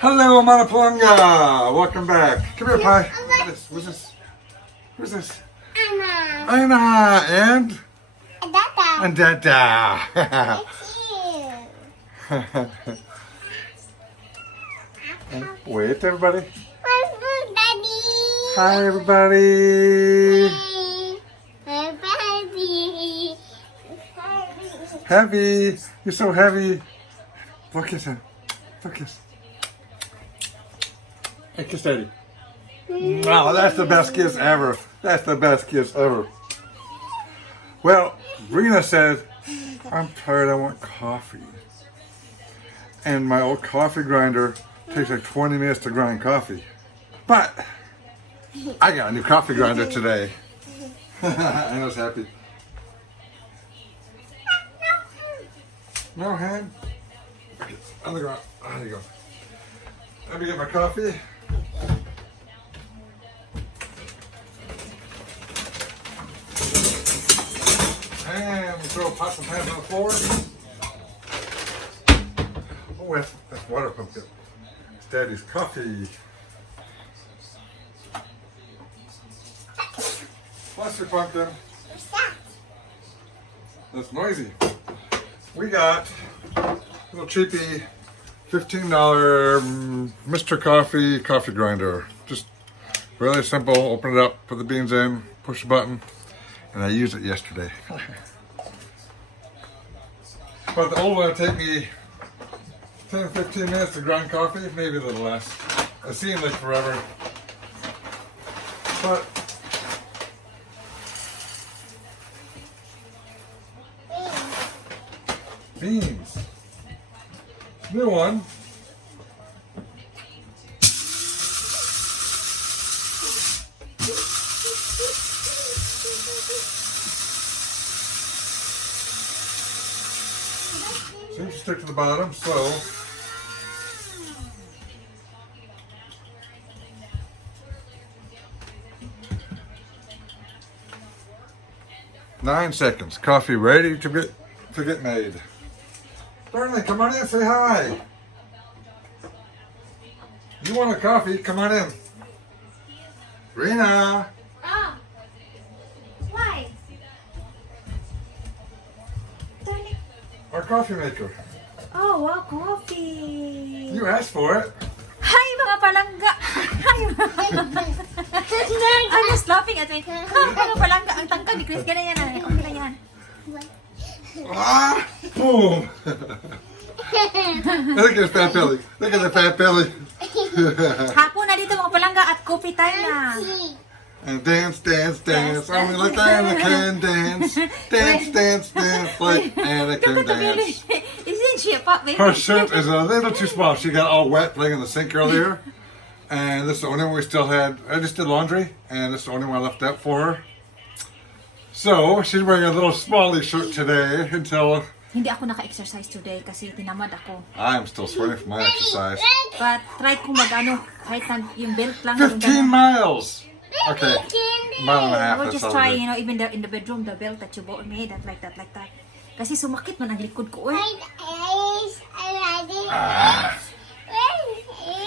Hello, Manapalanga. Welcome back. Come here, Pi. Who's this? Who's this? Anna. Anna and Dada. Dada. It's you. Wait, everybody. Where's Daddy? Hi, everybody. Hi, Daddy. Heavy. You're so heavy. Focus him. Focus. Hey, kiss Daddy. Wow, that's the best kiss ever. That's the best kiss ever. Well, Rena said, I'm tired, I want coffee. And my old coffee grinder takes like 20 minutes to grind coffee. But I got a new coffee grinder today. Anna's happy. No hand? Okay, on the ground. There you go. Let me get my coffee. And we throw pots and pans on the floor. Oh, that's water pumpkin. It's Daddy's coffee. Bless your pumpkin. That's noisy. We got a little cheapy $15 Mr. Coffee grinder. Just really simple. Open it up, put the beans in, push the button, and I used it yesterday. But the old one would take me 10-15 minutes to grind coffee, maybe a little less. It seemed like forever. But beans. New one. Seems to stick to the bottom, so 9 seconds. Coffee ready to get made. Darling, come on in, say hi. You want a coffee? Come on in. Rena. Oh. Why? Darling. Our coffee maker. Oh, wow, coffee! You asked for it. Hi, mga palangga! Hi, I'm just laughing at me. Hi, mga palangga! Ang tangkad ni Chris. Ganyan yan. Okay lang yan. Ah! Boom! Look at the fat belly. Look at the fat belly. Hapon na dito mga palangga at coffee time na. And dance, dance, dance. Only like Anna can dance. Dance, dance, dance like Anna can dance. Isn't she a pop baby? Her shirt is a little too small. She got all wet playing in the sink earlier. And this is the only one we still had. I just did laundry, and this is the only one I left out for her. So, she's wearing a little smally shirt today until Hindi ako naka-exercise today kasi tinamad ako. I'm still sweating from my exercise. But try ko mag-ano, kahit yung belt lang. 15 miles! Okay, mile and a half. We'll That's just all try, we you know, even in the bedroom, the belt that you bought me, that like that. Kasi sumakit man ang likod ko eh.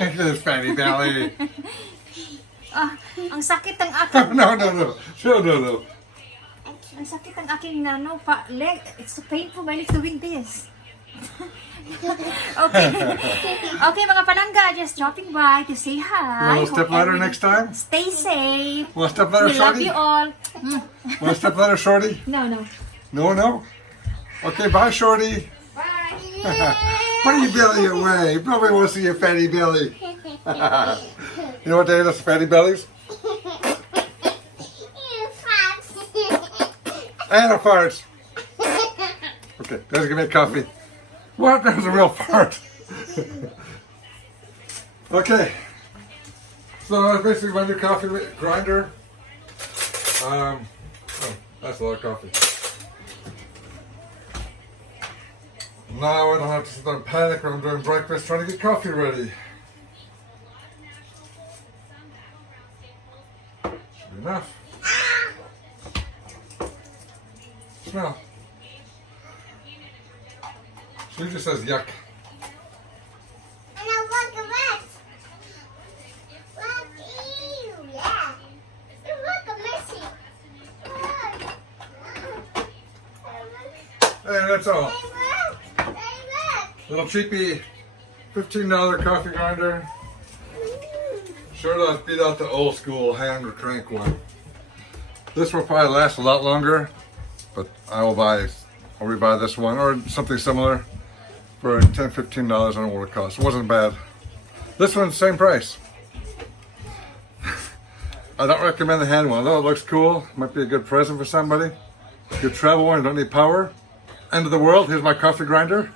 did. This fatty belly. Ah, ang sakit ng aking, No. ang sakit ng aking leg. It's so painful my legs doing this. Okay. Okay, mga palangga, just dropping by to say hi. Want a step Hope ladder everyone- next time? Stay safe. Want a step ladder, We love shorty? you all. Want a step ladder, shorty? No. No? Okay, bye, shorty. Put your belly away. Nobody wants to see your fatty belly. You know what they are, those fatty bellies? And a farts. Okay, let's give me a coffee. What? That was a real fart. Okay. So that's basically my new coffee grinder. Oh, that's a lot of coffee. Now I don't have to sit there and panic when I'm doing breakfast trying to get coffee ready. Should be enough. Smell. She just says yuck. And I want the rest. that's all. Little cheapy $15 coffee grinder. Sure does beat out the old school hand or crank one. This will probably last a lot longer, but I'll rebuy this one or something similar for $10, $15. I don't know what it costs. It wasn't bad. This one's the same price. I don't recommend the hand one, although it looks cool. Might be a good present for somebody. Good travel one, you don't need power. End of the world, here's my coffee grinder.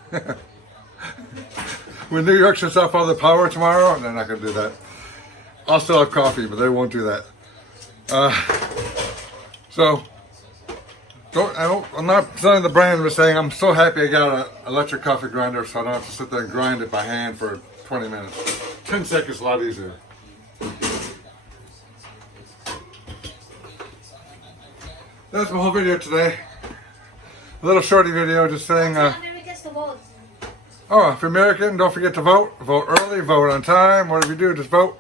When New York shuts off all the power tomorrow, they're not going to do that. I'll still have coffee, but they won't do that. So, I'm not selling the brand, I'm just saying I'm so happy I got an electric coffee grinder so I don't have to sit there and grind it by hand for 20 minutes. 10 seconds, a lot easier. That's my whole video today. A little shorty video just saying, Americans to vote. oh, if you're American, don't forget to vote. Vote early, vote on time. Whatever you do, just vote.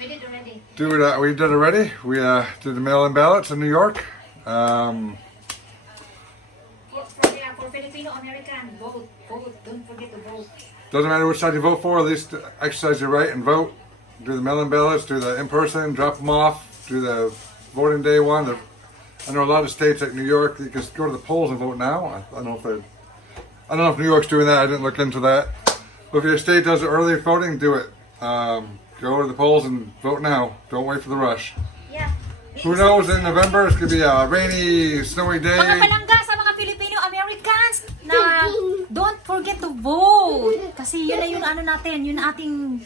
We did already. We did already. We did the mail-in ballots in New York. For Filipino American, vote. Don't forget to vote. Doesn't matter which side you vote for, at least exercise your right and vote. Do the mail-in ballots, do the in-person, drop them off, do the voting day one. I know a lot of states like New York, you can go to the polls and vote now. I don't know if New York's doing that. I didn't look into that. But if your state does early voting, do it. Go to the polls and vote now. Don't wait for the rush. Yeah. Who knows, in November, it's going to be a rainy, snowy day. Mga palangga sa mga Filipino Americans na don't forget to vote. Kasi yun na yung ano natin, yun ating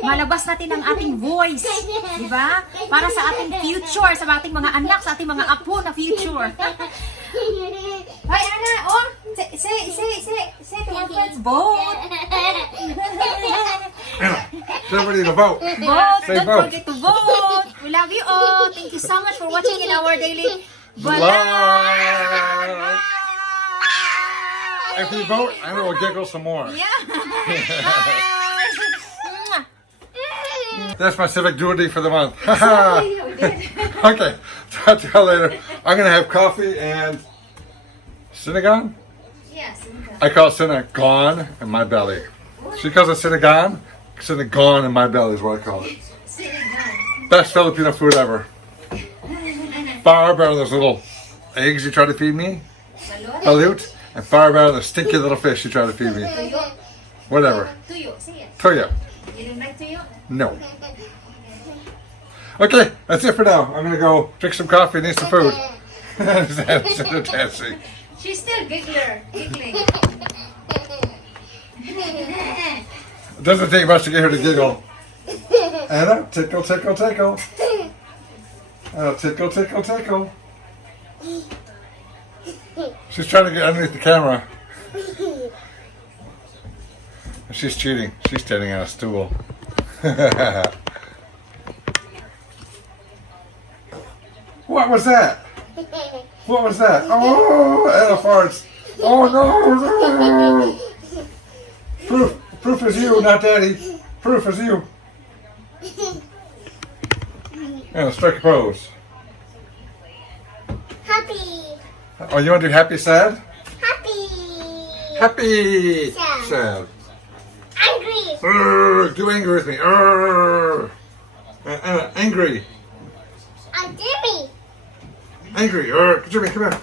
malabas natin ang ating voice. Diba? Para sa ating future, sa ating mga anak, sa ating mga apo na future. Hoy, Ana, oh, say to our friends, vote. Everybody to vote. Vote, Say don't vote. forget to vote. We love you all. Thank you so much for watching in our daily vlog. Vlog. If you vote, I know we'll giggle some more. Yeah. That's my civic duty for the month. Okay, talk to you later. I'm going to have coffee and Sinagon? Yes. I call it Sinagon in my belly. She calls it Sinagon. Sinagon in my belly is what I call it. Best Filipino food ever. Far better than those little eggs you try to feed me. Balut. And far better than the stinky little fish you try to feed me. Whatever. Tuyo, say it. Toyo. You didn't like tuyo? No. Okay, that's it for now. I'm gonna go drink some coffee and eat some food. Dancing. She's still giggling. It doesn't take much to get her to giggle. Anna, tickle, tickle, tickle. Anna, tickle, tickle, tickle. She's trying to get underneath the camera. She's cheating. She's standing on a stool. What was that? What was that? Oh, Anna farts. Oh no! Proof is you, not Daddy. Proof is you. Anna, strike a pose. Happy. Oh, you want to do happy, sad? Happy. Happy, Sad. sad. Angry. Do angry with me. Anna, angry. I'm Jimmy. Angry. Jimmy, come here.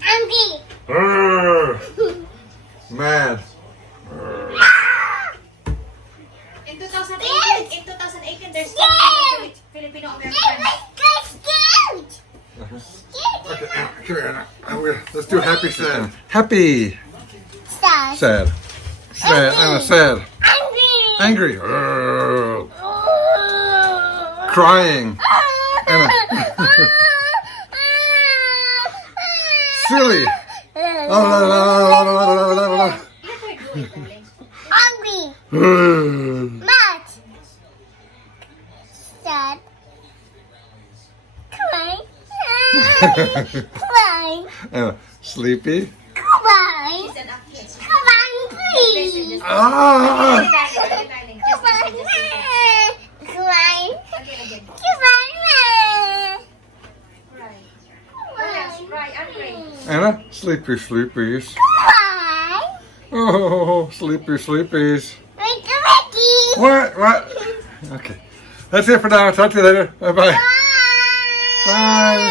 Angry. Mad. In 2018, there's Scared. Filipino I American. was scared. Okay, Anna, come here, Anna. Let's do happy, sad. Happy, Sad. sad. Sad, Anna, sad. Angry. Angry. Crying. Anna. Silly. Angry. Mad. Sad. Crying. Crying. Anna, sleepy. Crying. She's an actress. Crying, please. Ah! Darling. Just listen. Crying. Again. Crying. Cry. What else? Cry. Angry. Anna, Sleepy sleepies. Bye. Oh, sleepy sleepies. Ricky, Ricky. What? Okay. That's it for now. Talk to you later. Bye-bye. Bye. Bye.